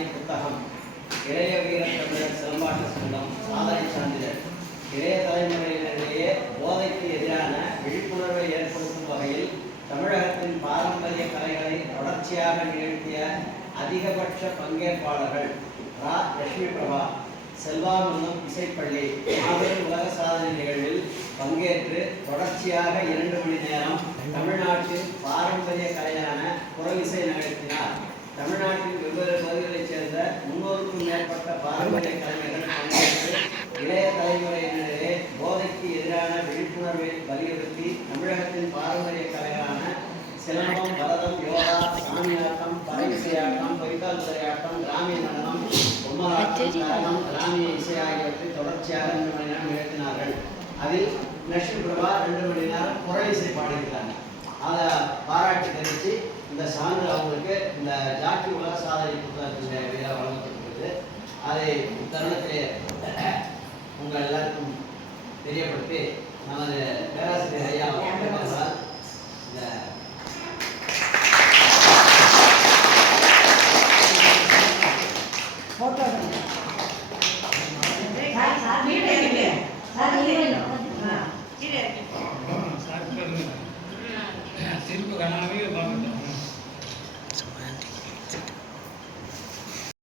சாதனை புத்தகம், இளைய வீர தமிழர் சிலம்பாட்ட சங்கம் சாதனை சான்றிதழ். இளைய தலைமுறையினரிடையே போதைக்கு எதிரான விழிப்புணர்வை ஏற்படுத்தும் வகையில் தமிழகத்தின் பாரம்பரிய கலைகளை தொடர்ச்சியாக நிகழ்த்திய அதிகபட்ச பங்கேற்பாளர்கள் ரா. லட்சுமி பிரபா செல்வாமந்தம் இசைப்பள்ளி மாபெரும் உலக சாதனை நிகழ்வில் பங்கேற்று தொடர்ச்சியாக 2 மணி நேரம் தமிழ்நாட்டின் பாரம்பரிய கலையான குரலிசை நிகழ்த்தினார். தமிழ்நாட்டின் வெவ்வேறு பகுதிகளைச் சேர்ந்த 300க்கும் மேற்பட்ட பாரம்பரிய கலைஞர்கள் பங்கேற்று இளைய தலைமுறையினரிடையே போதைக்கு எதிரான விழிப்புணர்வை வலியுறுத்தி தமிழகத்தின் பாரம்பரிய கலைகளான சிலம்பம், பரதம், யோகா, சாமியாட்டம், பறையிசையாட்டம், பொய்க்கால் குதிரையாட்டம், கிராமிய நடனம், பொம்மலாட்டம், கிராமிய இசை ஆகியவற்றை தொடர்ச்சியாக 2 மணி நேரம் நிகழ்த்தினார்கள். அதில் லட்சுமி பிரபா 2 மணி நேரம் குரலிசை பாடியிருக்கிறாங்க. அதை பாராட்டி தெரிவித்து இந்த சான்று அவங்களுக்கு இந்த ஜாக்கி உலக சாதனை புத்தகத்தினுடைய வீராக வழங்கப்பட்டிருக்கிறது. அதை தருணத்திலே உங்கள் எல்லாருக்கும் தெரியப்படுத்தி நமது